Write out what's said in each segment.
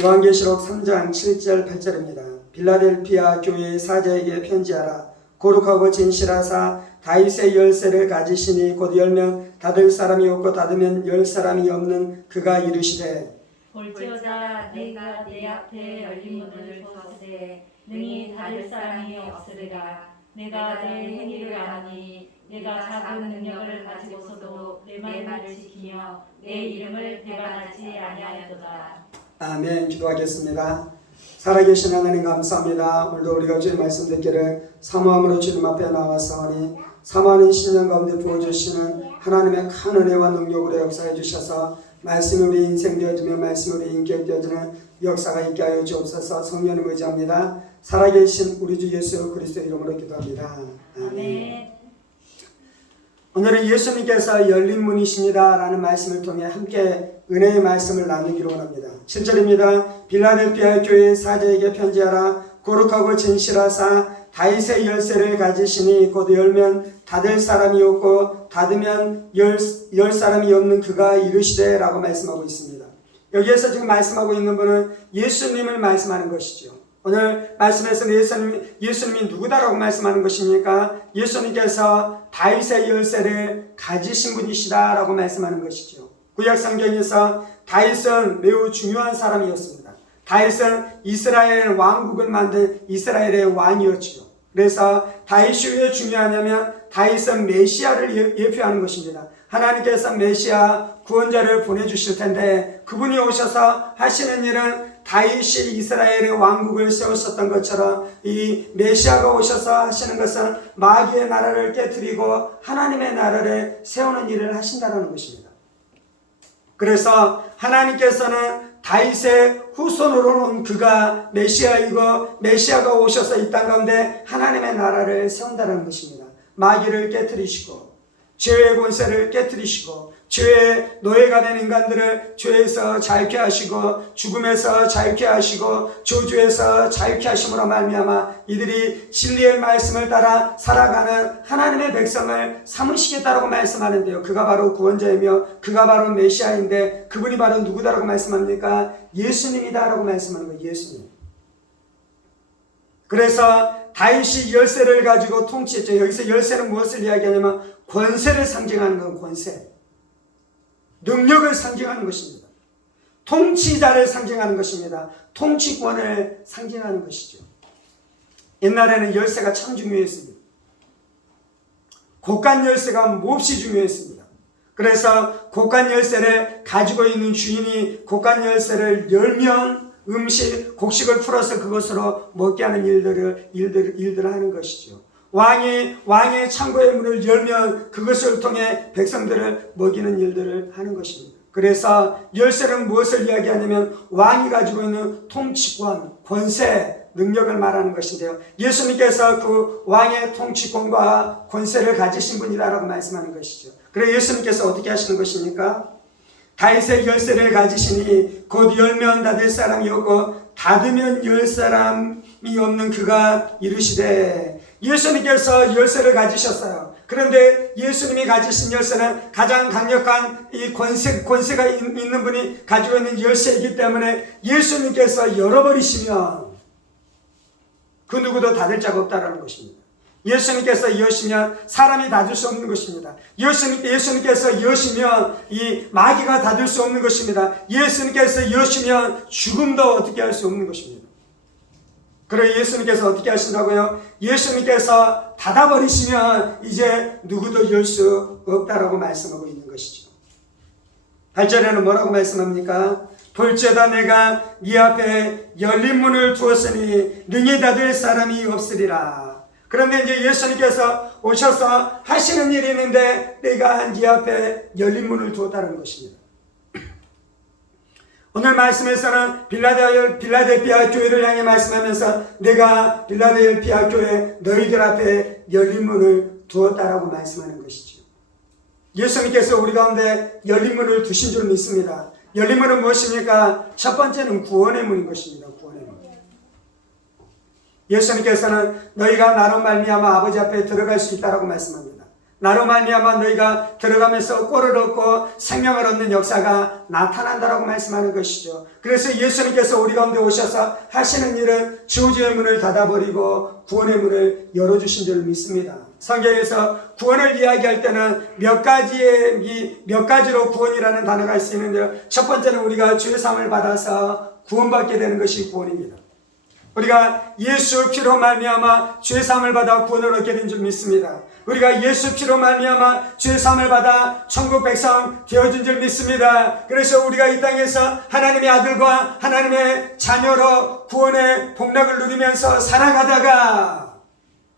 요한계시록 3장 7절 8절입니다. 빌라델피아 교회의 사자에게 편지하라. 거룩하고 진실하사 다윗의 열쇠를 가지시니 곧 열면 닫을 사람이 없고 닫으면 열 사람이 없는 그가 이르시되 볼지어다 내가 내 앞에 열린 문을 두었으되 능히 닫을 사람이 없으리라. 내가 내 행위를 아니 내가 작은 능력을 가지고서도 내 말을 지키며 내 이름을 배반하지 아니하였도다. 아멘. 기도하겠습니다. 살아계신 하나님 감사합니다. 오늘도 우리가 주의 말씀 듣기를 사모함으로 주님 앞에 나와서니 사모하는 신령 가운데 부어주시는 하나님의 큰 은혜와 능력으로 역사해 주셔서 말씀이 우리 인생 되어지며 말씀이 우리 인격 되어지는 역사가 있게 하여 주옵소서. 성령을 의지합니다. 살아계신 우리 주 예수 그리스도의 이름으로 기도합니다. 아멘. 오늘은 예수님께서 열린 문이십니다 라는 말씀을 통해 함께 은혜의 말씀을 나누기로 원합니다. 7절입니다. 빌라델피아 교회의 사자에게 편지하라. 거룩하고 진실하사 다윗의 열쇠를 가지시니 곧 열면 닫을 사람이 없고 닫으면 열 사람이 없는 그가 이르시되 라고 말씀하고 있습니다. 여기에서 지금 말씀하고 있는 분은 예수님을 말씀하는 것이죠. 오늘 말씀에서는 예수님이 누구다라고 말씀하는 것입니까? 예수님께서 다윗의 열쇠를 가지신 분이시다 라고 말씀하는 것이죠. 구약 성경에서 다윗은 매우 중요한 사람이었습니다. 다윗은 이스라엘 왕국을 만든 이스라엘의 왕이었죠. 그래서 다윗이 왜 중요하냐면 다윗은 메시아를 예표하는 것입니다. 하나님께서 메시아 구원자를 보내주실 텐데 그분이 오셔서 하시는 일은 다윗이 이스라엘의 왕국을 세웠었던 것처럼 이 메시아가 오셔서 하시는 것은 마귀의 나라를 깨뜨리고 하나님의 나라를 세우는 일을 하신다는 것입니다. 그래서 하나님께서는 다윗의 후손으로는 그가 메시아이고 메시아가 오셔서 이 땅 가운데 하나님의 나라를 세운다는 것입니다. 마귀를 깨뜨리시고 죄의 권세를 깨뜨리시고 죄의 노예가 된 인간들을 죄에서 자유케 하시고 죽음에서 자유케 하시고 저주에서 자유케 하심으로 말미암아 이들이 진리의 말씀을 따라 살아가는 하나님의 백성을 삼으시겠다라고 말씀하는데요. 그가 바로 구원자이며 그가 바로 메시아인데 그분이 바로 누구다라고 말씀합니까? 예수님이다라고 말씀하는 거예요. 예수님. 그래서 다윗이 열쇠를 가지고 통치했죠. 여기서 열쇠는 무엇을 이야기하냐면 권세를 상징하는 건 권세. 능력을 상징하는 것입니다. 통치자를 상징하는 것입니다. 통치권을 상징하는 것이죠. 옛날에는 열쇠가 참 중요했습니다. 곡간 열쇠가 몹시 중요했습니다. 그래서 곡간 열쇠를 가지고 있는 주인이 곡간 열쇠를 열면 곡식을 풀어서 그것으로 먹게 하는 일들을 하는 것이죠. 왕의 창고의 문을 열면 그것을 통해 백성들을 먹이는 일들을 하는 것입니다. 그래서 열쇠는 무엇을 이야기하냐면 왕이 가지고 있는 통치권, 권세, 능력을 말하는 것인데요. 예수님께서 그 왕의 통치권과 권세를 가지신 분이라고 말씀하는 것이죠. 그래서 예수님께서 어떻게 하시는 것입니까? 다윗의 열쇠를 가지시니 곧 열면 닫을 사람이 없고 닫으면 열 사람이 없는 그가 이르시되 예수님께서 열쇠를 가지셨어요. 그런데 예수님이 가지신 열쇠는 가장 강력한 이 권세가 있는 분이 가지고 있는 열쇠이기 때문에 예수님께서 열어버리시면 그 누구도 닫을 자가 없다라는 것입니다. 예수님께서 여시면 사람이 닫을 수 없는 것입니다. 예수님께서 여시면 이 마귀가 닫을 수 없는 것입니다. 예수님께서 여시면 죽음도 어떻게 할 수 없는 것입니다. 그래 예수님께서 어떻게 하신다고요? 예수님께서 닫아버리시면 이제 누구도 열 수 없다라고 말씀하고 있는 것이죠. 8절에는 뭐라고 말씀합니까? 볼지어다 내가 네 앞에 열린 문을 두었으니 능히 닫을 사람이 없으리라. 그런데 이제 예수님께서 오셔서 하시는 일이 있는데 내가 네 앞에 열린 문을 두었다는 것입니다. 오늘 말씀에서는 빌라델피아 교회를 향해 말씀하면서 내가 빌라델피아 교회 너희들 앞에 열린 문을 두었다라고 말씀하는 것이죠. 예수님께서 우리 가운데 열린 문을 두신 줄 믿습니다. 열린 문은 무엇입니까? 첫 번째는 구원의 문인 것입니다. 구원의 문. 예수님께서는 너희가 나로 말미암아 아버지 앞에 들어갈 수 있다라고 말씀합니다. 나로 말미암아 너희가 들어가면서 꼴을 얻고 생명을 얻는 역사가 나타난다라고 말씀하는 것이죠. 그래서 예수님께서 우리 가운데 오셔서 하시는 일은 저주의 문을 닫아버리고 구원의 문을 열어주신 줄 믿습니다. 성경에서 구원을 이야기할 때는 몇 가지로 구원이라는 단어가 있는데요. 첫 번째는 우리가 주의 사함을 받아서 구원받게 되는 것이 구원입니다. 우리가 예수 피로 말미암아 주의 사함을 받아 구원을 얻게 된 줄 믿습니다. 우리가 예수 피로 말미암아 주의 사함을 받아 천국 백성 되어진 줄 믿습니다. 그래서 우리가 이 땅에서 하나님의 아들과 하나님의 자녀로 구원의 복락을 누리면서 살아가다가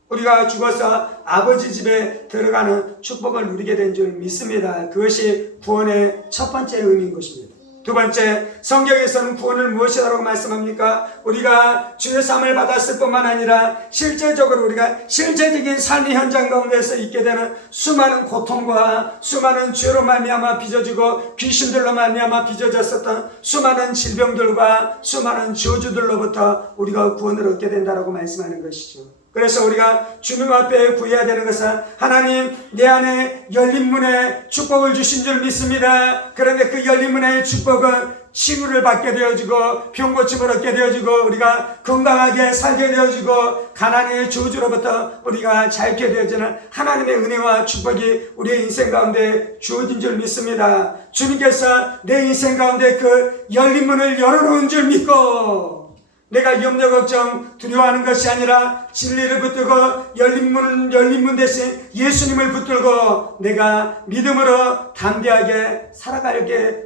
우리가 죽어서 아버지 집에 들어가는 축복을 누리게 된 줄 믿습니다. 그것이 구원의 첫 번째 의미인 것입니다. 두 번째, 성경에서는 구원을 무엇이라고 말씀합니까? 우리가 주의 사함을 받았을 뿐만 아니라 실제적으로 우리가 실제적인 삶의 현장 가운데서 있게 되는 수많은 고통과 수많은 죄로 말미암아 빚어지고 귀신들로 말미암아 빚어졌었던 수많은 질병들과 수많은 저주들로부터 우리가 구원을 얻게 된다라고 말씀하는 것이죠. 그래서 우리가 주님 앞에 구해야 되는 것은 하나님 내 안에 열린 문에 축복을 주신 줄 믿습니다. 그런데 그 열린 문의 축복은 치유를 받게 되어지고 병고침을 얻게 되어지고 우리가 건강하게 살게 되어지고 가난의 저주로부터 우리가 자유케 되어지는 하나님의 은혜와 축복이 우리의 인생 가운데 주어진 줄 믿습니다. 주님께서 내 인생 가운데 그 열린 문을 열어놓은 줄 믿고 내가 염려 걱정 두려워하는 것이 아니라 진리를 붙들고 열린 문 대신 예수님을 붙들고 내가 믿음으로 담대하게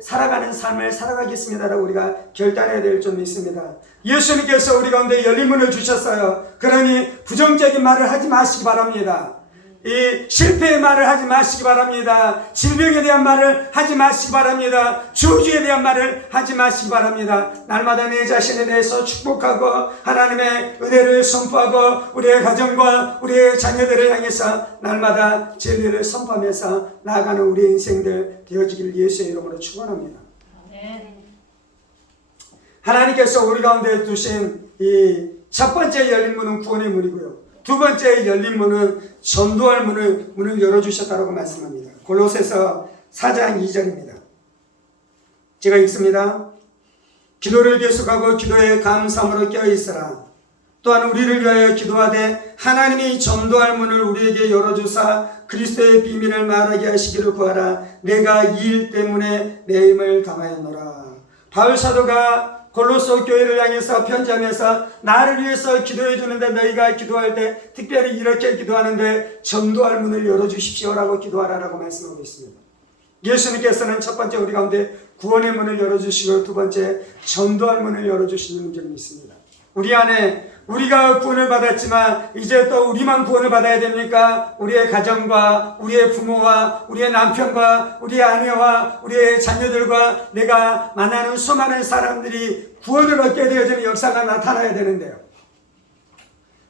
살아가는 삶을 살아가겠습니다라고 우리가 결단해야 될 줄 믿습니다. 예수님께서 우리 가운데 열린 문을 주셨어요. 그러니 부정적인 말을 하지 마시기 바랍니다. 이 실패의 말을 하지 마시기 바랍니다. 질병에 대한 말을 하지 마시기 바랍니다. 저주에 대한 말을 하지 마시기 바랍니다. 날마다 내 자신에 대해서 축복하고 하나님의 은혜를 선포하고 우리의 가정과 우리의 자녀들을 향해서 날마다 진리를 선포하면서 나아가는 우리의 인생들 되어지길 예수의 이름으로 축원합니다. 하나님께서 우리 가운데 두신 이 첫 번째 열린 문은 구원의 문이고요. 두 번째 열린 문은 전도할 문을 열어주셨다고 말씀합니다. 골로새서 4장 2절입니다. 제가 읽습니다. 기도를 계속하고 기도에 감사함으로 껴있으라. 또한 우리를 위하여 기도하되 하나님이 전도할 문을 우리에게 열어주사 그리스도의 비밀을 말하게 하시기를 구하라. 내가 이 일 때문에 내 힘을 다하였노라. 바울 사도가 골로새 교회를 향해서 편지하면서 나를 위해서 기도해 주는데 너희가 기도할 때 특별히 이렇게 기도하는데 전도할 문을 열어주십시오라고 기도하라라고 말씀하고 있습니다. 예수님께서는 첫 번째 우리 가운데 구원의 문을 열어주시고 두 번째 전도할 문을 열어주시는 줄 믿습니다. 우리 안에 우리가 구원을 받았지만 이제 또 우리만 구원을 받아야 됩니까? 우리의 가정과 우리의 부모와 우리의 남편과 우리의 아내와 우리의 자녀들과 내가 만나는 수많은 사람들이 구원을 얻게 되어지는 역사가 나타나야 되는데요.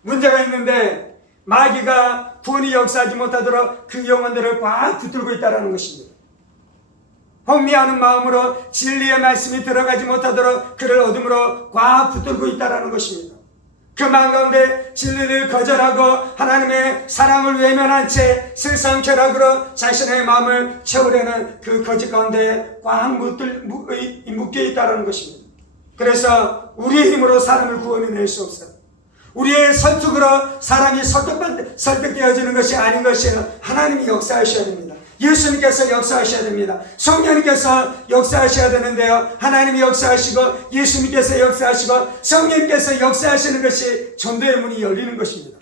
문제가 있는데 마귀가 구원이 역사하지 못하도록 그 영혼들을 꽉 붙들고 있다는 것입니다. 혼미하는 마음으로 진리의 말씀이 들어가지 못하도록 그를 어둠으로 꽉 붙들고 있다는 것입니다. 그 마음 가운데 진리를 거절하고 하나님의 사랑을 외면한 채 세상 쾌락으로 자신의 마음을 채우려는 그 거짓 가운데 꽉 묶여 있다는 것입니다. 그래서 우리의 힘으로 사람을 구원해낼 수 없어요. 우리의 설득으로 사람이 설득되어지는 것이 아닌 것이에요. 하나님이 역사하셔야 됩니다. 예수님께서 역사하셔야 됩니다. 성령님께서 역사하셔야 되는데요. 하나님이 역사하시고 예수님께서 역사하시고 성령님께서 역사하시는 것이 전도의 문이 열리는 것입니다.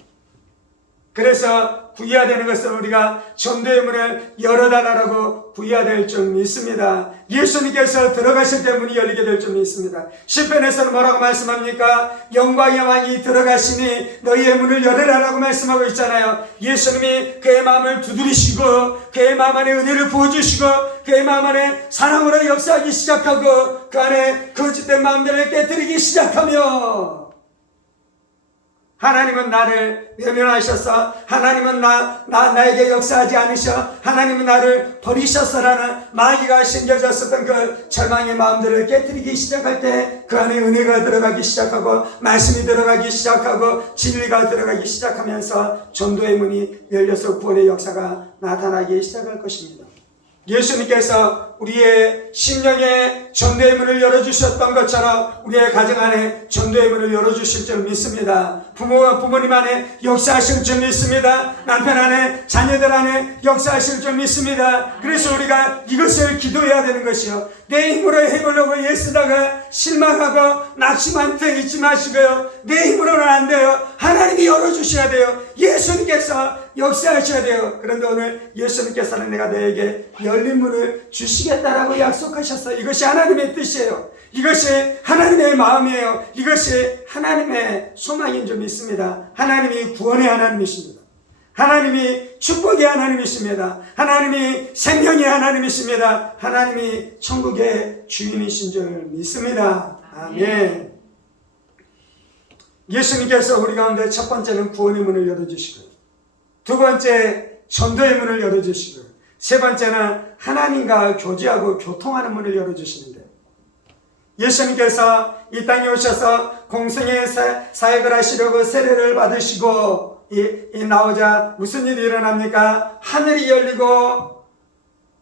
그래서 구해야 되는 것은 우리가 전도의 문을 열어달라고 구해야 될 줄 믿습니다. 예수님께서 들어가실 때 문이 열리게 될 줄 믿습니다. 시편에서는 뭐라고 말씀합니까? 영광의 왕이 들어가시니 너희의 문을 열으라라고 말씀하고 있잖아요. 예수님이 그의 마음을 두드리시고 그의 마음 안에 은혜를 부어주시고 그의 마음 안에 사랑으로 역사하기 시작하고 그 안에 거짓된 마음들을 깨뜨리기 시작하며 하나님은 나를 외면하셔서, 하나님은 나에게 역사하지 않으셔, 하나님은 나를 버리셨어라는 마귀가 심겨졌었던 그 절망의 마음들을 깨뜨리기 시작할 때 그 안에 은혜가 들어가기 시작하고 말씀이 들어가기 시작하고 진리가 들어가기 시작하면서 전도의 문이 열려서 구원의 역사가 나타나기 시작할 것입니다. 예수님께서 우리의 심령에 전도의 문을 열어주셨던 것처럼 우리의 가정 안에 전도의 문을 열어주실 줄 믿습니다. 부모와 부모님 안에 역사하실 줄 믿습니다. 남편 안에, 자녀들 안에 역사하실 줄 믿습니다. 그래서 우리가 이것을 기도해야 되는 것이요, 내 힘으로 해보려고 애쓰다가 실망하고 낙심한 데 잊지 마시고요, 내 힘으로는 안 돼요. 하나님이 열어주셔야 돼요. 예수님께서 역사하셔야 돼요. 그런데 오늘 예수님께서는 내가 너에게 열린 문을 주시겠다라고 약속하셨어요. 이것이 하나님의 뜻이에요. 이것이 하나님의 마음이에요. 이것이 하나님의 소망인 줄 믿습니다. 하나님이 구원의 하나님이십니다. 하나님이 축복의 하나님이십니다. 하나님이 생명의 하나님이십니다. 하나님이 천국의 주인이신 줄 믿습니다. 아멘. 예수님께서 우리 가운데 첫 번째는 구원의 문을 열어주시고요, 두 번째 전도의 문을 열어주시고요, 세 번째는 하나님과 교제하고 교통하는 문을 열어주시는데, 예수님께서 이 땅에 오셔서 공생의 사역을 하시려고 세례를 받으시고 나오자 무슨 일이 일어납니까? 하늘이 열리고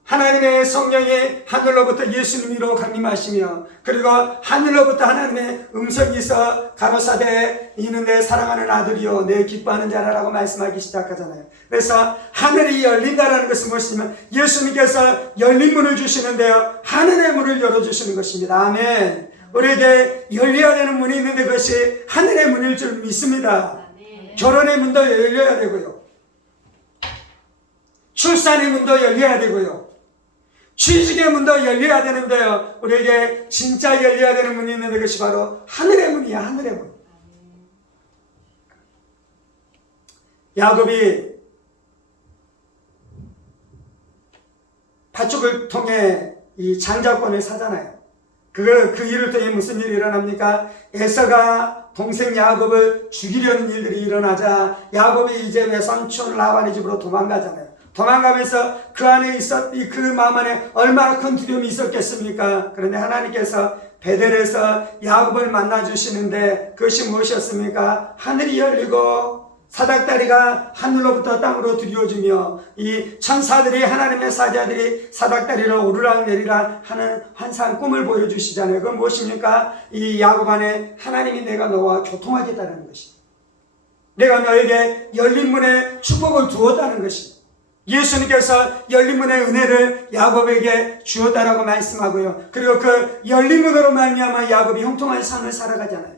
하나님의 성령이 하늘로부터 예수님으로 강림하시며, 그리고 하늘로부터 하나님의 음성이 있어 가로사대 이는 내 사랑하는 아들이요 내 기뻐하는 자라라고 말씀하기 시작하잖아요. 그래서 하늘이 열린다라는 것은 무엇이냐면 예수님께서 열린 문을 주시는데요, 하늘의 문을 열어주시는 것입니다. 아멘. 우리에게 열려야 되는 문이 있는데 그것이 하늘의 문일 줄 믿습니다. 결혼의 문도 열려야 되고요, 출산의 문도 열려야 되고요, 취직의 문도 열려야 되는데요, 우리에게 진짜 열려야 되는 문이 있는데 그것이 바로 하늘의 문이야. 하늘의 문. 야곱이 밭죽을 통해 이 장자권을 사잖아요. 그 일을 통해 무슨 일이 일어납니까? 에서가 동생 야곱을 죽이려는 일들이 일어나자 야곱이 이제 외삼촌 라반의 집으로 도망가잖아요. 도망가면서 그 안에 그 마음 안에 얼마나 큰 두려움이 있었겠습니까? 그런데 하나님께서 베델에서 야곱을 만나 주시는데 그것이 무엇이었습니까? 하늘이 열리고 사닥다리가 하늘로부터 땅으로 들이워주며 이 천사들이, 하나님의 사자들이 사닥다리를 오르락 내리락 하는 환상 꿈을 보여주시잖아요. 그건 무엇입니까? 이 야곱 안에 하나님이 내가 너와 교통하겠다는 것이, 내가 너에게 열린 문에 축복을 두었다는 것이, 예수님께서 열린 문의 은혜를 야곱에게 주었다라고 말씀하고요, 그리고 그 열린 문으로 말미암아 야곱이 형통한 삶을 살아가잖아요.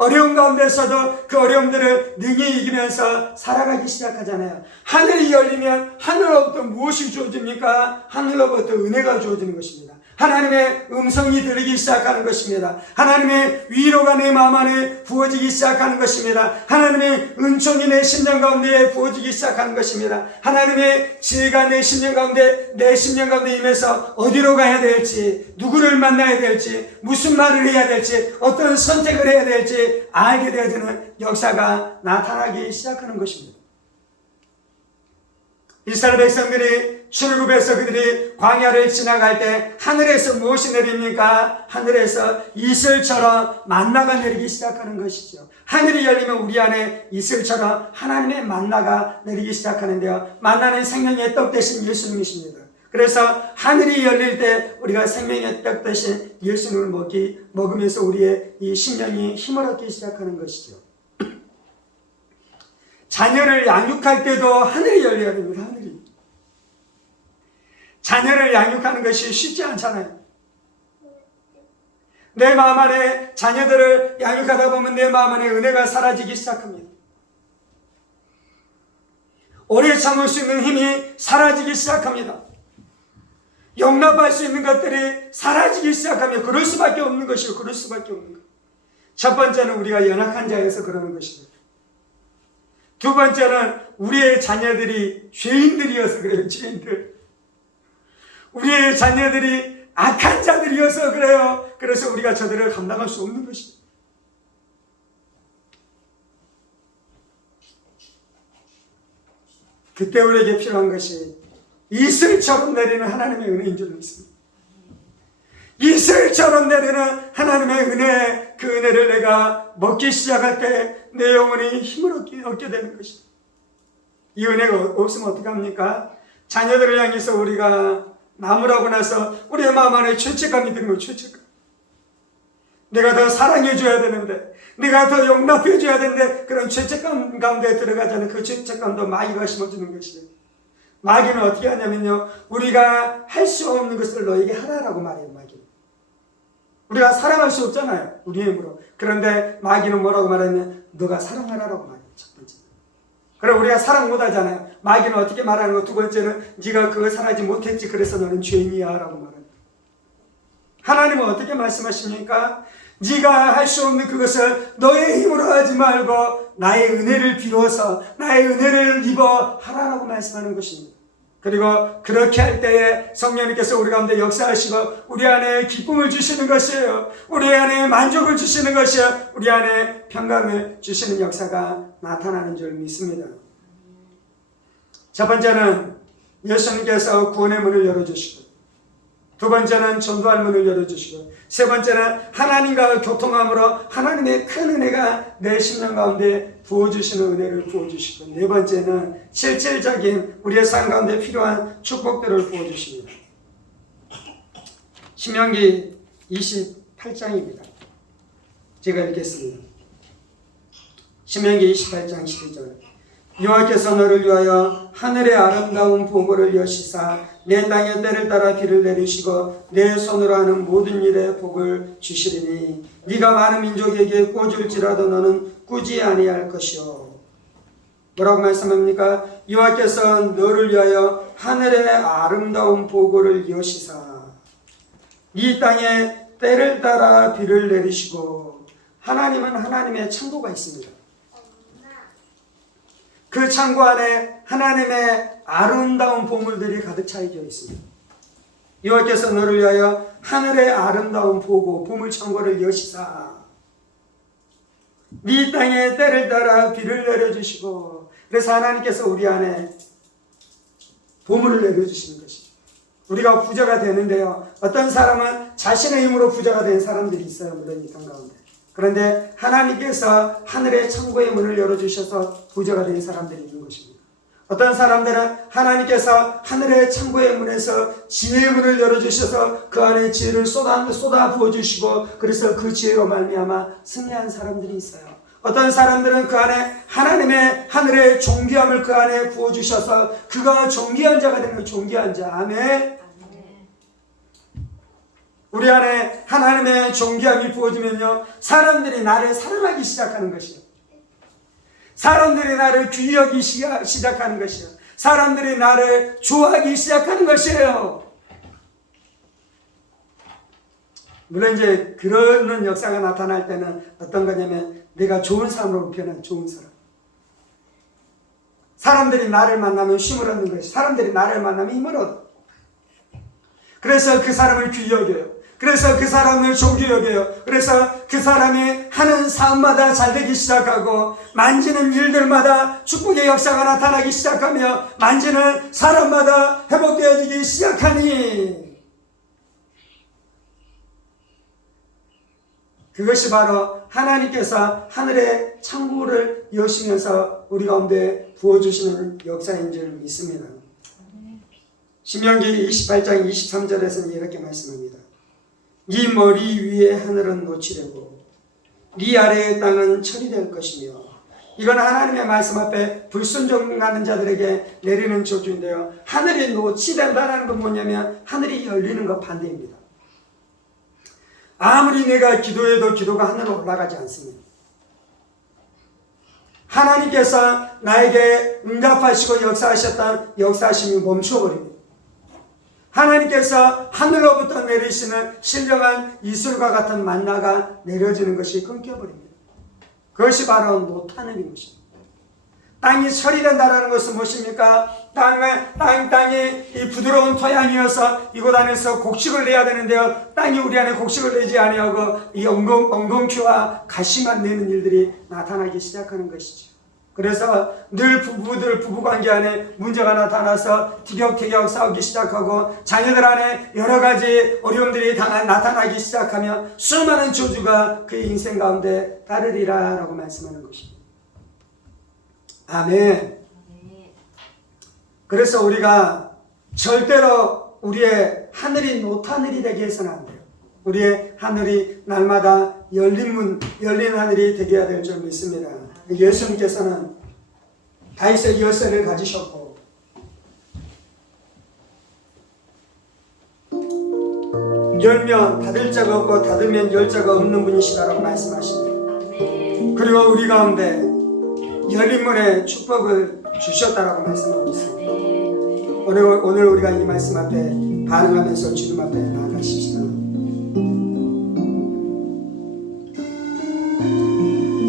어려운 가운데서도 그 어려움들을 능히 이기면서 살아가기 시작하잖아요. 하늘이 열리면 하늘로부터 무엇이 주어집니까? 하늘로부터 은혜가 주어지는 것입니다. 하나님의 음성이 들리기 시작하는 것입니다. 하나님의 위로가 내 마음 안에 부어지기 시작하는 것입니다. 하나님의 은총이 내 심령 가운데 부어지기 시작하는 것입니다. 하나님의 지혜가 내 심령 가운데 임해서 어디로 가야 될지, 누구를 만나야 될지, 무슨 말을 해야 될지, 어떤 선택을 해야 될지 알게 되어지는 역사가 나타나기 시작하는 것입니다. 이스라엘 백성들이 출애굽에서 그들이 광야를 지나갈 때 하늘에서 무엇이 내립니까? 하늘에서 이슬처럼 만나가 내리기 시작하는 것이죠. 하늘이 열리면 우리 안에 이슬처럼 하나님의 만나가 내리기 시작하는데요, 만나는 생명의 떡 대신 예수님이십니다. 그래서 하늘이 열릴 때 우리가 생명의 떡 대신 예수님을 먹으면서 우리의 이 심령이 힘을 얻기 시작하는 것이죠. 자녀를 양육할 때도 하늘이 열려야 됩니다. 하늘이. 자녀를 양육하는 것이 쉽지 않잖아요. 내 마음 안에 자녀들을 양육하다 보면 내 마음 안에 은혜가 사라지기 시작합니다. 오래 참을 수 있는 힘이 사라지기 시작합니다. 용납할 수 있는 것들이 사라지기 시작하며 그럴 수밖에 없는 것이고, 그럴 수밖에 없는 것. 첫 번째는 우리가 연약한 자여서 그러는 것입니다. 두 번째는 우리의 자녀들이 죄인들이어서 그래요. 죄인들. 우리의 자녀들이 악한 자들이어서 그래요. 그래서 우리가 저들을 감당할 수 없는 것입니다. 그때 우리에게 필요한 것이 이슬처럼 내리는 하나님의 은혜인 줄 믿습니다. 이슬처럼 내리는 하나님의 은혜, 그 은혜를 내가 먹기 시작할 때 내 영혼이 힘을 얻게 되는 것입니다. 이 은혜가 없으면 어떡합니까? 자녀들을 향해서 우리가 나무라고 나서 우리의 마음 안에 죄책감이 드는 거예요. 죄책감. 내가 더 사랑해줘야 되는데, 내가 더 용납해줘야 되는데, 그런 죄책감 가운데 들어가자는 그 죄책감도 마귀가 심어주는 것이에요. 마귀는 어떻게 하냐면요, 우리가 할 수 없는 것을 너에게 하라라고 말해요. 마귀는. 우리가 사랑할 수 없잖아요, 우리 힘으로. 그런데 마귀는 뭐라고 말하냐면 너가 사랑하라라고 말해요. 첫 번째. 그럼 우리가 사랑 못하잖아요. 마귀는 어떻게 말하는 거? 두 번째는 네가 그거 사랑하지 못했지, 그래서 너는 죄인이야 라고 말합니다. 하나님은 어떻게 말씀하십니까? 네가 할 수 없는 그것을 너의 힘으로 하지 말고 나의 은혜를 비로소, 나의 은혜를 입어 하라라고 말씀하는 것입니다. 그리고 그렇게 할 때에 성령님께서 우리 가운데 역사하시고 우리 안에 기쁨을 주시는 것이에요. 우리 안에 만족을 주시는 것이에요. 우리 안에 평강을 주시는 역사가 나타나는 줄 믿습니다. 첫 번째는 예수님께서 구원의 문을 열어주시고, 두 번째는 전도할 문을 열어주시고, 세 번째는 하나님과 교통함으로 하나님의 큰 은혜가 내 심령 가운데 부어주시는 은혜를 부어주시고, 네 번째는 실질적인 우리의 삶 가운데 필요한 축복들을 부어주십니다. 신명기 28장입니다. 제가 읽겠습니다. 신명기 28장 12절. 여호와께서 너를 위하여 하늘의 아름다운 보고를 여시사 내 땅의 때를 따라 비를 내리시고 내 손으로 하는 모든 일에 복을 주시리니 네가 많은 민족에게 꿔줄지라도 너는 꾸지 아니할 것이요. 뭐라고 말씀합니까? 여호와께서 너를 위하여 하늘의 아름다운 보고를 여시사 이 땅에 때를 따라 비를 내리시고, 하나님은 하나님의 창고가 있습니다. 그 창고 안에 하나님의 아름다운 보물들이 가득 차여져 있습니다. 여호와께서 너를 위하여 하늘의 아름다운 보고 보물 창고를 여시사 네 땅에 때를 따라 비를 내려주시고, 그래서 하나님께서 우리 안에 보물을 내려주시는 것입니다. 우리가 부자가 되는데요, 어떤 사람은 자신의 힘으로 부자가 된 사람들이 있어요. 물론 이 땅 가운데. 그런데 하나님께서 하늘의 창고의 문을 열어주셔서 부자가 된 사람들이 있는 것입니다. 어떤 사람들은 하나님께서 하늘의 창고의 문에서 지혜의 문을 열어주셔서 그 안에 지혜를 쏟아 부어주시고, 그래서 그 지혜로 말미암아 승리한 사람들이 있어요. 어떤 사람들은 그 안에 하나님의 하늘의 존귀함을 그 안에 부어주셔서 그가 존귀한 자가 되는 존귀한 자. 아멘. 우리 안에 하나님의 존귀함이 부어지면요, 사람들이 나를 사랑하기 시작하는 것이에요. 사람들이 나를 귀히 여기기 시작하는 것이에요. 사람들이 나를 좋아하기 시작하는 것이에요. 물론 이제 그런 역사가 나타날 때는 어떤 거냐면 내가 좋은 사람으로 변한 좋은 사람. 사람들이 나를 만나면 힘을 얻는 것이, 사람들이 나를 만나면 힘을 얻어. 그래서 그 사람을 귀히 여겨요. 그래서 그 사람을 존귀히 여겨요. 그래서 그 사람이 하는 삶마다 잘되기 시작하고, 만지는 일들마다 축복의 역사가 나타나기 시작하며, 만지는 사람마다 회복되어지기 시작하니, 그것이 바로 하나님께서 하늘의 창고를 여시면서 우리 가운데 부어주시는 역사인 줄 믿습니다. 신명기 28장 23절에서는 이렇게 말씀합니다. 네 머리 위에 하늘은 노치되고 네 아래의 땅은 철이 될 것이며. 이건 하나님의 말씀 앞에 불순종하는 자들에게 내리는 저주인데요, 하늘이 노치된다는 건 뭐냐면 하늘이 열리는 것 반대입니다. 아무리 내가 기도해도 기도가 하늘로 올라가지 않습니다. 하나님께서 나에게 응답하시고 역사하셨던 역사하심이 멈춰버립니다. 하나님께서 하늘로부터 내리시는 신령한 이슬과 같은 만나가 내려지는 것이 끊겨버립니다. 그것이 바로 노타늘인 것입니다. 땅이 철이 된다는 것은 무엇입니까? 땅이 이 부드러운 토양이어서 이곳 안에서 곡식을 내야 되는데요, 땅이 우리 안에 곡식을 내지 아니하고 이 엉겅퀴와 가시만 내는 일들이 나타나기 시작하는 것이죠. 그래서 늘 부부들 부부관계 안에 문제가 나타나서 티격태격 싸우기 시작하고 자녀들 안에 여러 가지 어려움들이 나타나기 시작하면 수많은 저주가 그의 인생 가운데 따르리라 라고 말씀하는 것입니다. 아멘. 그래서 우리가 절대로 우리의 하늘이 노하늘이 되게 해서는 안 돼요. 우리의 하늘이 날마다 열린 하늘이 되게 해야 될 줄 믿습니다. 예수님께서는 다윗의 열쇠를 가지셨고 열면 닫을 자가 없고 닫으면 열 자가 없는 분이시다라고 말씀하십니다. 그리고 우리 가운데 열린 문에 축복을 주셨다라고 말씀하고 있습니다. 오늘 우리가 이 말씀 앞에 반응하면서 주님 앞에 나아가십시다.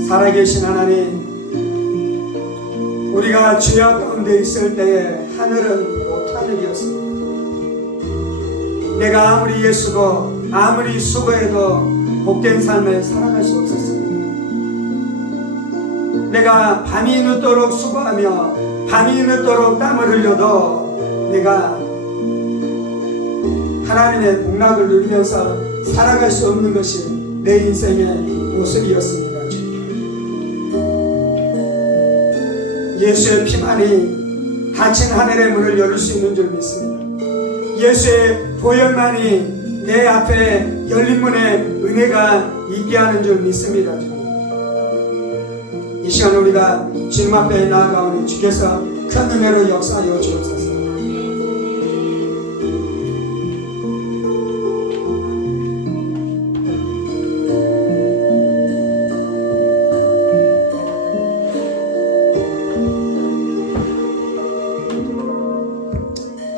살아계신 하나님, 우리가 죄악 가운데 있을 때에 하늘은 노하늘이었습니다. 내가 아무리 예수고 아무리 수고해도 복된 삶을 살아갈 수 없었습니다. 내가 밤이 늦도록 수고하며 밤이 늦도록 땀을 흘려도 내가 하나님의 복락을 누리면서 살아갈 수 없는 것이 내 인생의 모습이었습니다. 예수의 피만이 닫힌 하늘의 문을 열을 수 있는 줄 믿습니다. 예수의 보혈만이 내 앞에 열린 문에 은혜가 있게 하는 줄 믿습니다. 이 시간 우리가 주님 앞에 나아가오니 주께서 큰 은혜로 역사하여 주옵소서.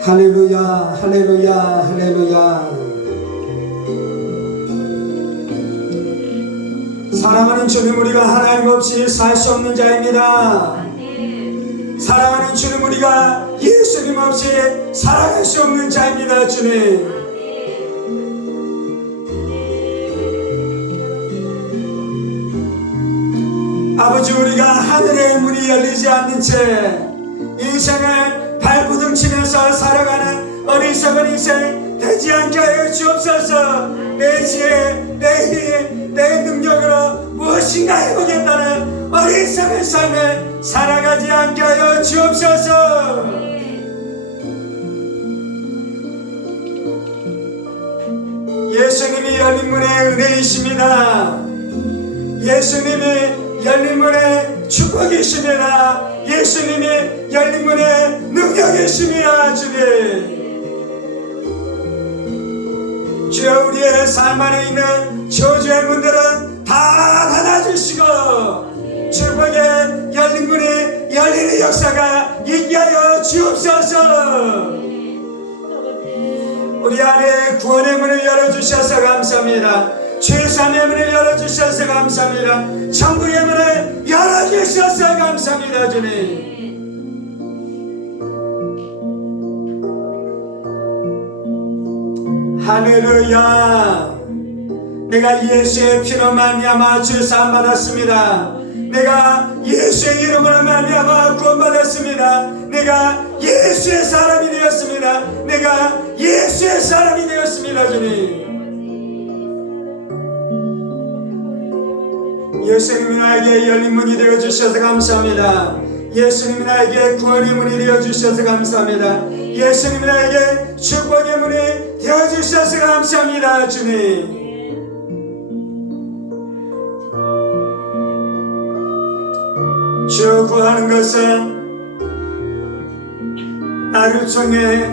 할렐루야, 할렐루야, 할렐루야. 사랑하는 주님, 우리가 하나님 없이 살 수 없는 자입니다. 사랑하는 주님, 우리가 예수님 없이 살아갈 수 없는 자입니다. 주님, 아버지, 우리가 하늘의 문이 열리지 않는 채 인생을 발부둥치면서 살아가는 어리석은 인생 되지 않게 하여 주옵소서. 내 지혜, 내 힘, 내 능력으로 무엇인가 해보겠다는 어리석은 삶을 살아가지 않게 하여 주옵소서. 예수님이 열린 문의 은혜이십니다. 예수님이 열린 문의 축복이십니다. 예수님이 열린 문의 능력이십니다. 주님, 주여, 우리의 삶 안에 있는 저주의 문들은 다 닫아주시고 축복의 열린 문이 열리는 역사가 있게 하여 주옵소서. 우리 안에 구원의 문을 열어주셔서 감사합니다. 죄사함의 문을 열어주셔서 감사합니다. 천국의 문을 열어주셔서 감사합니다. 주님, 할렐루야. 내가 예수의 피로 말미암아 죄사함 받았습니다. 내가 예수의 이름으로 말미암아 구원받았습니다. 내가 예수의 사람이 되었습니다. 내가 예수의 사람이 되었습니다. 주님, 예수님이 나에게 열린 문이 되어주셔서 감사합니다. 예수님이 나에게 구원의 문이 되어주셔서 감사합니다. 예수님이 나에게 축복의 문이 되어주셔서 감사합니다. 주님, 주 구하는 것은 나를 통해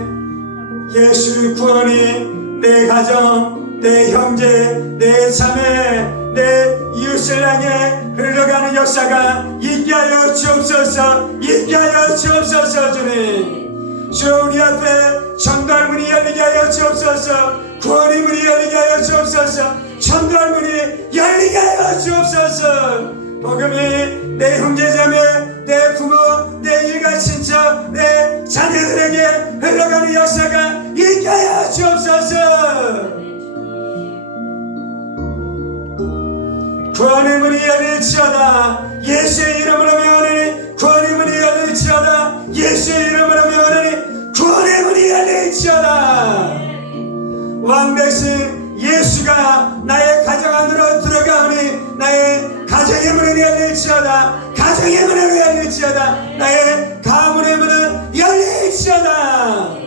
예수 구원이 내 가정, 내 형제, 내 자매, 내 이웃을 향해 흘러가는 역사가 있게 하여 주옵소서. 있게 하여 주옵소서. 주님, 주 우리 앞에 전도할 문이 열리게 하여 주옵소서. 구원의 문이 열리게 하여 주옵소서. 전도할 문이 열리게 하여 주옵소서. 복음이 내 형제자매, 내 부모, 내 일가 친척, 내 자녀들에게 흘러가는 역사가 있게 하여 주옵소서. 구원의 문이 열릴지어다. 예수의 이름으로 명하니 구원의 문이 열릴지어다. 예수의 이름으로 명하노니 구원의 문이 열릴지어다. 왕 대신 예수가 나의 가정 안으로 들어가오니 나의 가정의 문이 열릴지어다. 가정의 문이 열릴지어다. 나의 가문의 문은 열릴지어다.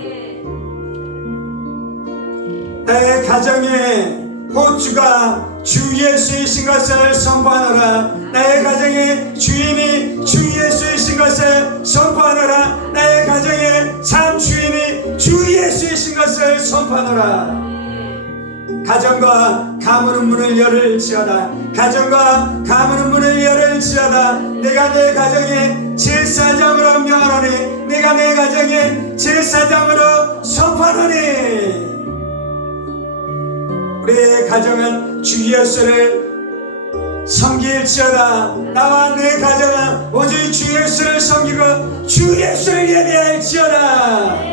나의 가정에 호주가 주 예수이신 것을 선포하노라. 나의 가정의 주인이 주 예수이신 것을 선포하노라. 나의 가정의 참 주인이 주 예수이신 것을 선포하노라. 가정과 가문의 문을 열을지어다. 가정과 가문의 문을 열을지어다. 내가 내 가정의 제사장으로 명하노니 내가 내 가정의 제사장으로 선포하노니 우리의 가정은 주 예수를 섬길지어다. 나와 내 가정은 오직 주 예수를 섬기고 주 예수를 예배할지어다.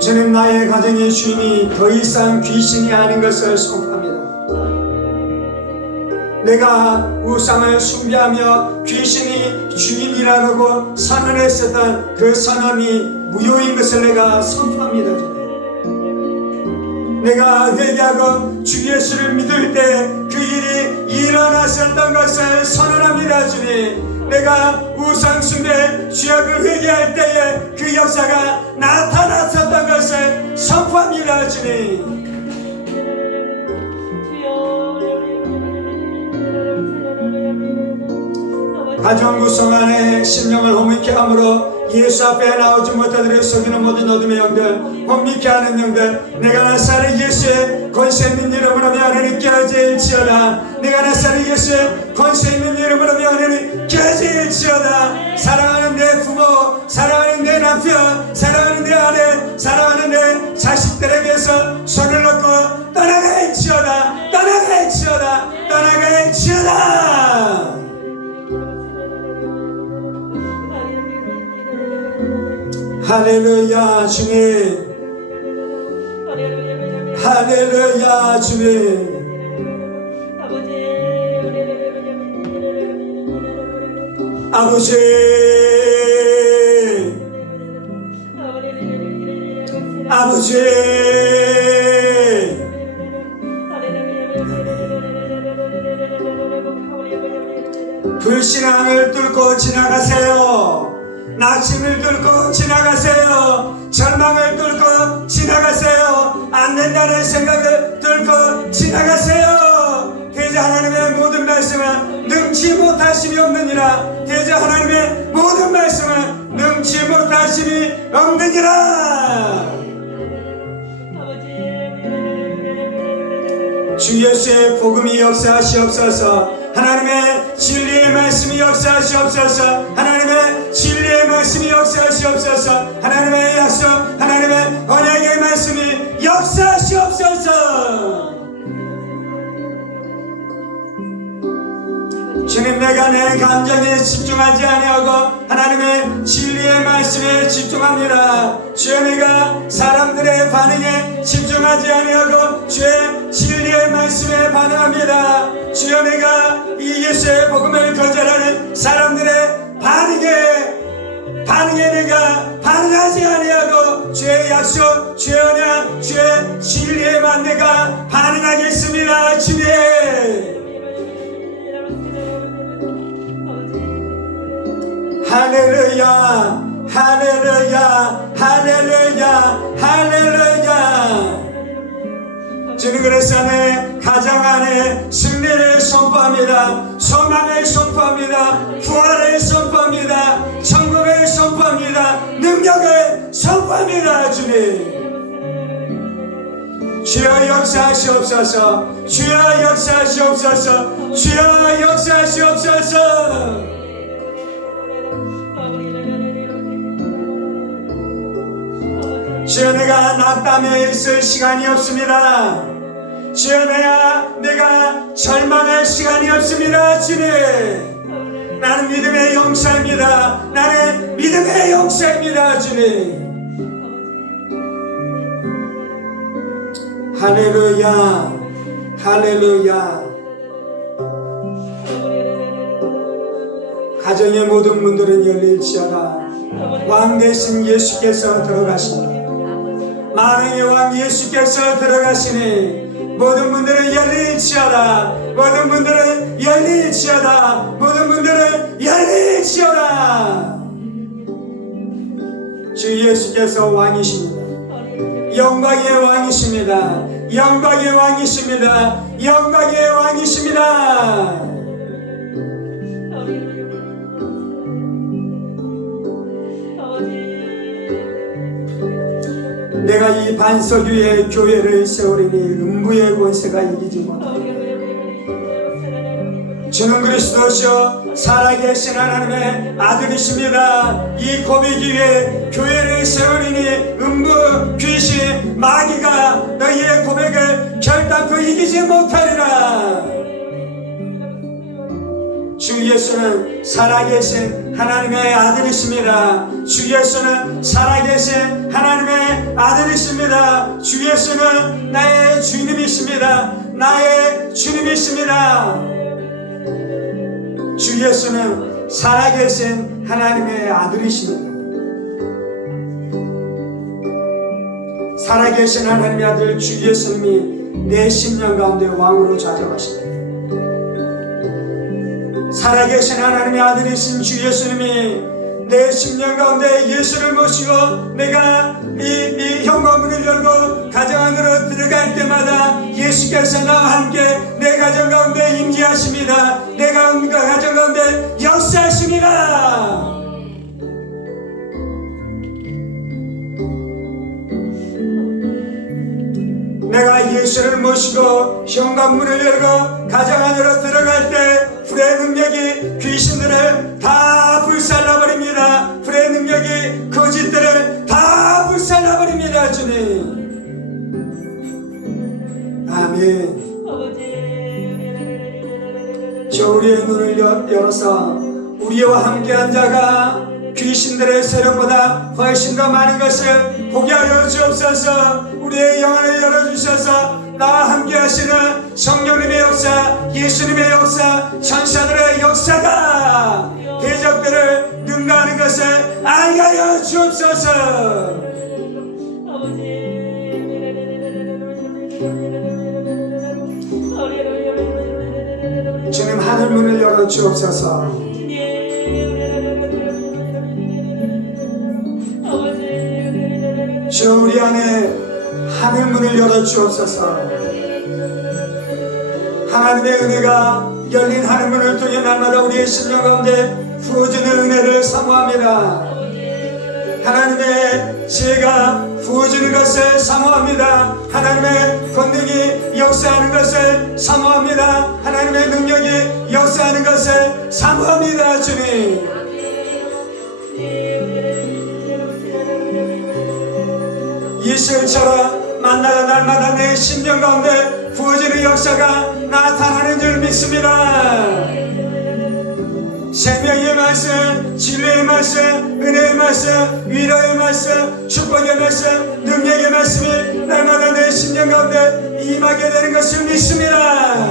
주님 나의 가정의 주인이 더 이상 귀신이 아닌 것을 선포합니다. 내가 우상을 숭배하며 귀신이 주인이라고 선언했었던 그 선언이 무효인 것을 내가 선포합니다. 주님. 내가 회개하고 주 예수를 믿을 때 그 일이 일어났었던 것을 선언합니다. 주님. 내가 우상 숭배 죄악을 회개할 때에 그 역사가 나타났었던 것을 선포합니다. 주님. 가정 구성 안에 심령을 혼미케 함으로 예수 앞에 나오지 못하도록 속이는 모든 어둠의 영들, 혼미케 하는 영들, 내가 나사렛 예수의 권세 있는 이름으로 명하노니 깨어질지어다. 내가 나사렛 예수의 권세 있는 이름으로 명하노니 깨어질지어다. 사랑하는 내 부모, 사랑하는 내 남편, 사랑하는 내 아내, 사랑하는 내 자식들에게서 손을 놓고 떠나갈지어다. 떠나갈지어다. 떠나갈지어다. 할렐루야 주님. 할렐루야 주님. 아버지 아버지 불신앙을 뚫고 지나가세요. 낙심을 뚫고 지나가세요. 절망을 뚫고 지나가세요. 안 된다는 생각을 뚫고 지나가세요. 대저 하나님의 모든 말씀은 능치 못하심이 없느니라. 대저 하나님의 모든 말씀은 능치 못하심이 없느니라. 주 예수의 복음이 역사하시옵소서. 하나님의 진리의 말씀이 역사하시옵소서. 하나님의 진리의 말씀이 역사하시옵소서. 하나님의 약속, 하나님의 언약의 말씀이 역사하시옵소서. 주님, 내가 내 감정에 집중하지 아니하고 하나님의 진리의 말씀에 집중합니다. 주여, 내가 사람들의 반응에 집중하지 아니하고 주의 진리의 말씀에 반응합니다. 주여, 내가 이 예수의 복음을 거절하는 사람들의 반응에 내가 반응하지 아니하고 주의 약속, 주의 언약, 주의 진리에만 내가 반응하겠습니다. 주님. 할렐루야, 할렐루야, 할렐루야, 할렐루야. 주님, 그래서 내 가정 안에 승리를 선포합니다. 소망을 선포합니다. 부활을 선포합니다. 천국을 선포합니다. 능력을 선포합니다. 주님, 주여 역사하시옵소서. 주여 역사하시옵소서. 주여 역사하시옵소서. 주여, 내가 낙담해 있을 시간이 없습니다. 주여, 내가 절망할 시간이 없습니다. 주님, 나는 믿음의 용사입니다. 나는 믿음의 용사입니다. 주님. 할렐루야, 할렐루야. 가정의 모든 문들은 열릴지어다. 왕 되신 예수께서 들어가시니 만왕의 왕 예수께서 들어가시니 모든 문들은 열릴지어다. 모든 문들은 열릴지어다. 모든 문들은 열릴지어다. 주 예수께서 왕이십니다. 영광의 왕이십니다. 영광의 왕이십니다. 영광의 왕이십니다. 내가 이 반석 위에 교회를 세우리니 음부의 권세가 이기지 못하리라. 주는 그리스도시요 살아계신 하나님의 아들이십니다. 이 고백 위에 교회를 세우리니 음부, 귀신, 마귀가 너희의 고백을 결단코 이기지 못하리라. 주 예수는 살아계신 하나님의 아들이십니다. 주 예수는 살아계신 하나님의 아들이십니다. 주 예수는 나의 주님이십니다. 나의 주님이십니다. 주 예수는 살아계신 하나님의 아들이십니다. 살아계신 하나님의 아들 주 예수님이 내 심령 가운데 왕으로 좌정하십니다. 살아계신 하나님의 아들이신 주 예수님이 내 심령 가운데 예수를 모시고 내가 이 현관문을 열고 가정 안으로 들어갈 때마다 예수께서 나와 함께 내 가정 가운데 임재하십니다. 내 가정 가운데 역사하십니다. 내가 예수를 모시고 현관문을 열고 가정 안으로 들어갈 때 불의 능력이 귀신들을 다 불살라버립니다. 불의 능력이 거짓들을 다 불살라버립니다. 주님 아멘. 저 우리의 눈을 열어서 우리와 함께한 자가 귀신들의 세력보다 훨씬 더 많은 것을 보게 하여 주옵소서. 우리의 영혼을 열어주셔서 나와 함께 하시는 성령님의 역사, 예수님의 역사, 천사들의 역사가 대적들을 능가하는 것을 알게 하여 주옵소서. 주님 하늘 문을 열어 주옵소서. 주 우리 안에 하늘 문을 열어 주옵소서. 하나님의 은혜가 열린 하늘 문을 통해 날마다 우리의 심령 가운데 부어주는 은혜를 사모합니다. 하나님의 지혜가 부어주는 것을 사모합니다. 하나님의 권능이 역사하는 것을 사모합니다. 하나님의 능력이 역사하는 것을 사모합니다. 주님 이슬처럼 만나가 날마다 내 심령 가운데 부어지는 역사가 나타나는 줄 믿습니다. 생명의 말씀, 진리의 말씀, 은혜의 말씀, 위로의 말씀, 축복의 말씀, 능력의 말씀이 날마다 내 심령 가운데 임하게 되는 것을 믿습니다.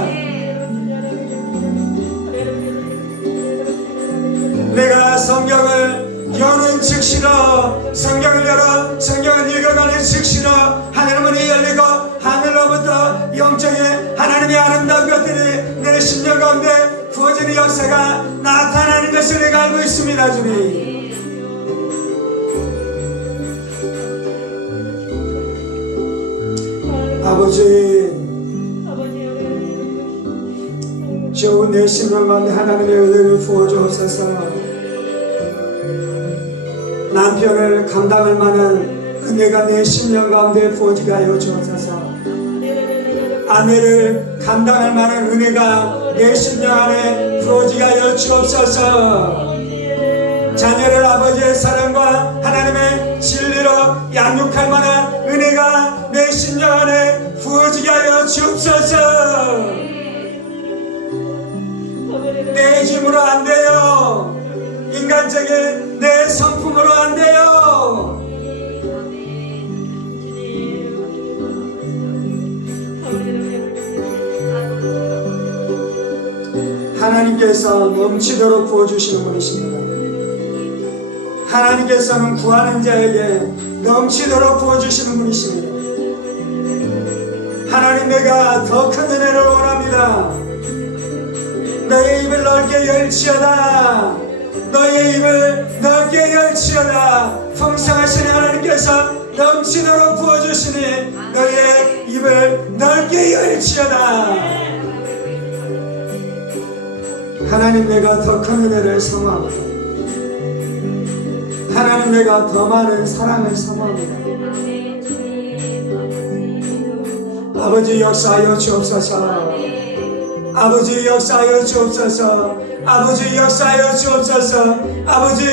내가 성경을 여는 즉시로 성경을 열어 성경을 읽어가는 즉시로 하늘문이 열리고 하늘로부터 영적인 하나님의 아름다운 것들이 내 심령 가운데 부어지는 역사가 나타나는 것을 내가 알고 있습니다. 주님 아버지 주 내 심령 가운데 하나님의 은혜를 부어주옵소서. 남편을 감당할 만한 은혜가 내 심령 가운데 부어지게 하여 주옵소서. 아내를 감당할 만한 은혜가 내 심령 안에 부어지게 하여 주옵소서. 자녀를 아버지의 사랑과 하나님의 진리로 양육할 만한 은혜가 내 심령 안에 부어지게 하여 주옵소서. 내 힘으로 안 돼요. 인간적인 내 성품으로 안 돼요. 하나님께서 넘치도록 부어주시는 분이십니다. 하나님께서는 구하는 자에게 넘치도록 부어주시는 분이십니다. 하나님, 내가 더 큰 은혜를 원합니다. 너의 입을 넓게 열지어다. 너의 입을 넓게 열지어다. 풍성하신 하나님께서 넘치도록 부어주시니 너의 입을 넓게 열지어다. 하나님, 내가 더 큰 은혜를 사모합니다. 하나님, 내가 더 많은 사랑을 사모합니다. 아버지, 역사하여 주옵소서. 아버지, 역사하여 주옵소서. 아버지, 역사하여 주옵소서. 아버지,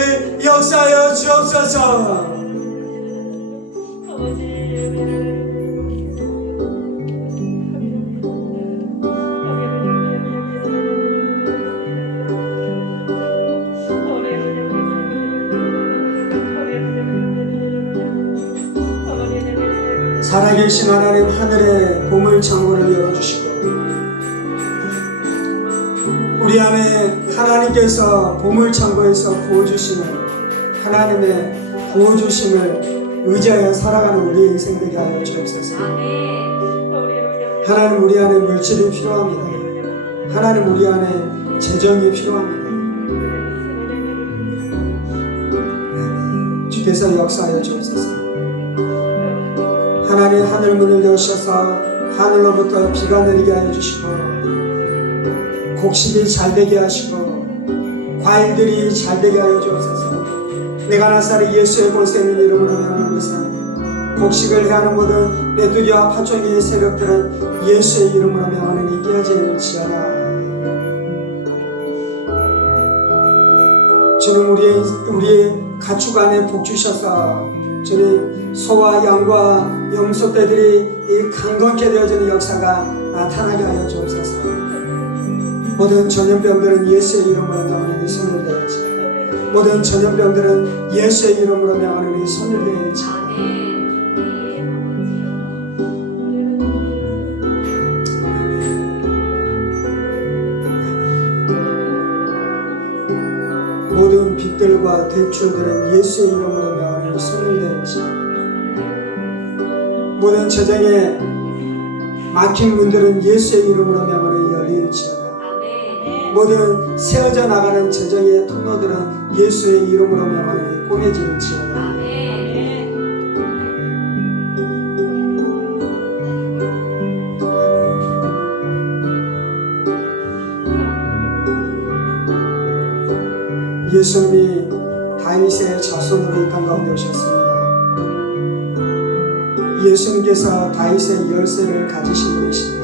역사하여 주옵소서. 살아계신 하나님, 하늘의 보물창고를 열어주시고 우리 안에 하나님께서 보물창고에서 부어주시는 하나님의 부어주심을 의지하여 살아가는 우리의 인생 되게 하여 주옵소서. 하나님, 우리 안에 물질이 필요합니다. 하나님, 우리 안에 재정이 필요합니다. 주께서 역사하여 주옵소서. 하나님, 하늘 문을 여셔서 하늘로부터 비가 내리게 하여 주시고 곡식이 잘되게 하시고 과일들이 잘되게 하여 주옵소서. 내가 나사렛 예수의 권세 있는 이름으로 명하는 것은 곡식을 해하는 모든 메뚜기와 파종의 세력들은 예수의 이름으로 명하는 이 깨어질지어다. 주님, 우리의 가축 안에 복 주셔서 주님, 소와 양과 염소떼들이 이 강건케 되어지는 역사가 나타나게 하여 주옵소서. 모든 전염병들은 예수의 이름으로 명하는 이 손을 대할지. 모든 전염병들은 예수의 이름으로 명하는 이 손을 대할지. 모든 빚들과 대출들은 예수의 이름으로 명하는 이 손을 대할지. 모든 재정에 막힌 문들은 예수의 이름으로 명하는 열릴지어다. 모든 세워져 나가는 재정의 통로들은 예수의 이름으로 명하는 꾸며질지어다. 예수님이 다윗의 자손으로 이 땅 가운데 오셨습니다. 예수님께서 다윗의 열쇠를 가지신 분이십니다.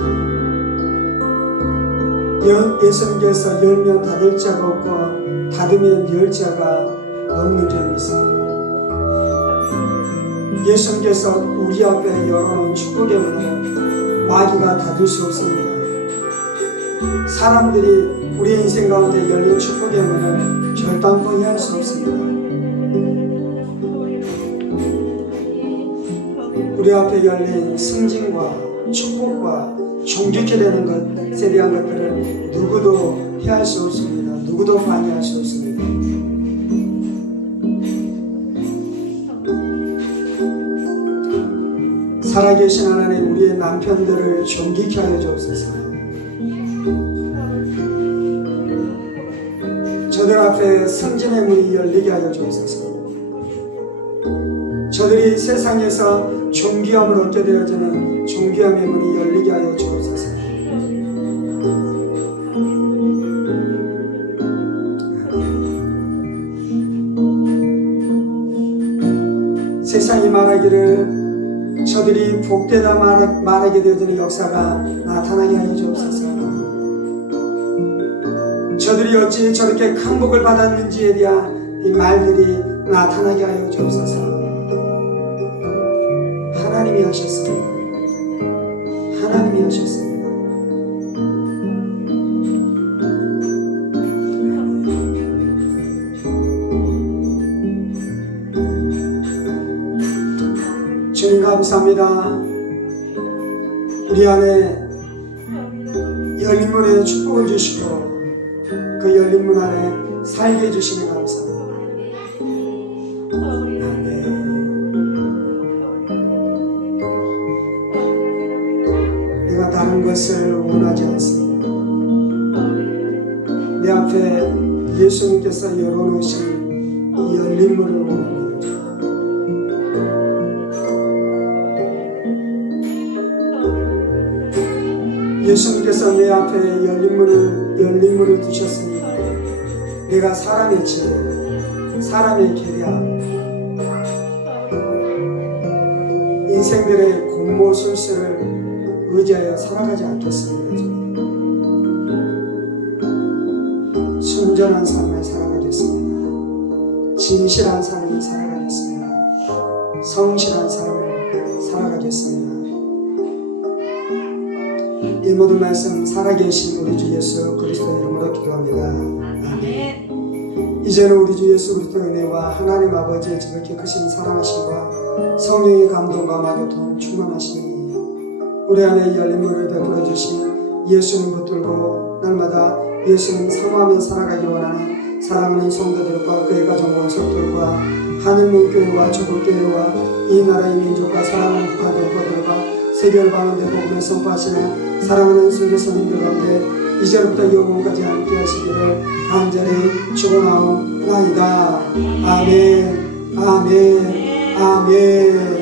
예수님께서 열면 닫을 자가 없고 닫으면 열 자가 없는 줄 믿습니다. 예수님께서 우리 앞에 열어놓은 축복의 문을 마귀가 닫을 수 없습니다. 사람들이 우리 인생 가운데 열린 축복의 문을 절단코 할 수 없습니다. 우리 앞에 열린 승진과 축복과 존귀케 되는 것에 대한 것들을 누구도 해할 수 없습니다. 누구도 방해할 수 없습니다. 살아계신 하나님, 우리의 남편들을 존귀케 하여 주옵소서. 저들 앞에 승진의 문이 열리게 하여 주옵소서. 저들이 세상에서 존귀함을 얻게 되어지는 존귀함의 문이 열리게 하여 주옵소서. 세상이 말하기를 저들이 복되다 말하게 되어지는 역사가 나타나게 하여 주옵소서. 저들이 어찌 저렇게 큰 복을 받았는지에 대한 이 말들이 나타나게 하여 주옵소서. 하나님이 하셨습니다. 하나님이 하셨습니다. 주님 감사합니다. 우리 안에 열린 문에 축복을 주시고 그 열린 문 안에 살게 해주시니 감사합니다. 내가 다른 것을 원하지 않습니다. 내 앞에 예수님께서 열어놓으신 이 열린 문을 원합니다. 예수님께서 내 앞에 열린 문을 두셨으니 내가 사람의 지혜, 사람의 계략, 인생들의 곤모술수를 의지하여 살아가지 않겠습니다. 순전한 삶을 살아가겠습니다. 진실한 삶을 살아가겠습니다. 성실한 삶을 살아가겠습니다. 이 모든 말씀 살아계신 우리 주 예수 그리스도의 이름으로 기도합니다. 아멘. 이제는 우리 주 예수 그리스도의 은혜와 하나님 아버지의 지극히 크신 사랑하심과 성령의 감동과 마교통 충만하시니 우리 안에 열린 문을 베풀어 주신 예수님 붙들고 날마다 예수님 사모하며 살아가기 원하는 사랑하는 성도들과 그의 가정 원석들과 하늘문교회와 조국교회와 이 나라의 민족과 사랑하는 북한 동포들과 세계열방원대 복음을 선포하시는 사랑하는 선교사님들 가운데 이제부터 영원까지 함께 하시기를 간절히 축원하옵나이다. 아멘. 아멘. 아멘.